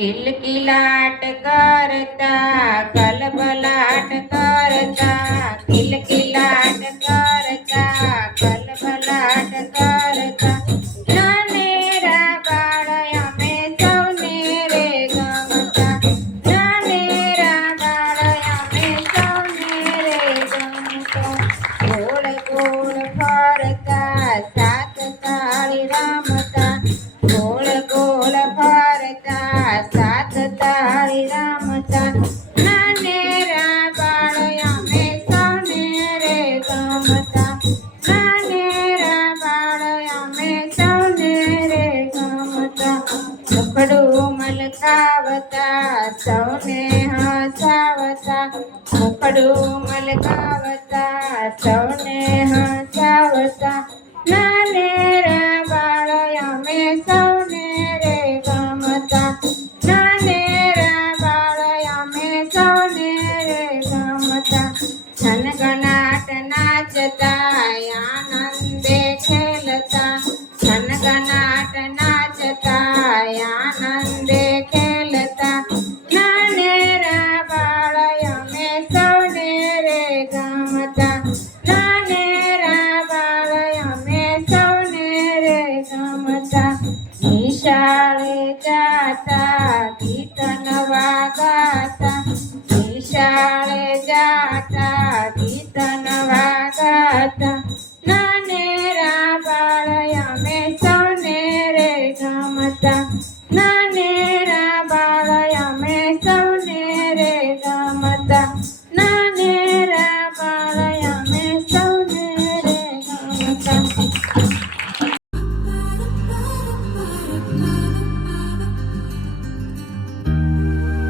કિલકિલાટ કરતા કલબલાટ કરતા કિલકિલાટ કરતા કલબલાટ કરતા નાનેરા બાળ અમે સૌને રે ગમતા નાનેરા બાળ અમે સૌને રે ગમતા ગોળ ગોળ ફરતા સાત તાળી રમતા ગોળ ગોળ ફરતા સાત તાળી રમતા નાનેરા બાળ અમે સૌને રે ગમતા નાનેરા બાળ અમે સૌને રે ગમતા મુખડું મલકાવતા સૌને હસાવતા મુખડું મલકાવતા સૌને હસાવતા નાનેરા બાળ અમે સૌને રે ગમતા નાનેરા બાળ અમે સૌને રે ગમતા થનગનાટ નાચતા આનંદે ખેલતા થનગનાટ નાચતા આનંદે ખેલતા નાનેરા બાળ અમે સૌને રે ગમતા નાનેરા બાળ અમે સૌને રે ગમતા નિશાળે જાતા કીર્તન વાગાતા નિશાળે જાતા કીર્તન વાગાતા નાનેરા બાળ અમે સૌને રે ગમતા નાનેરા બાળ અમે સૌને રે ગમતા નાનેરા બાળ અમે સૌને રે ગમતા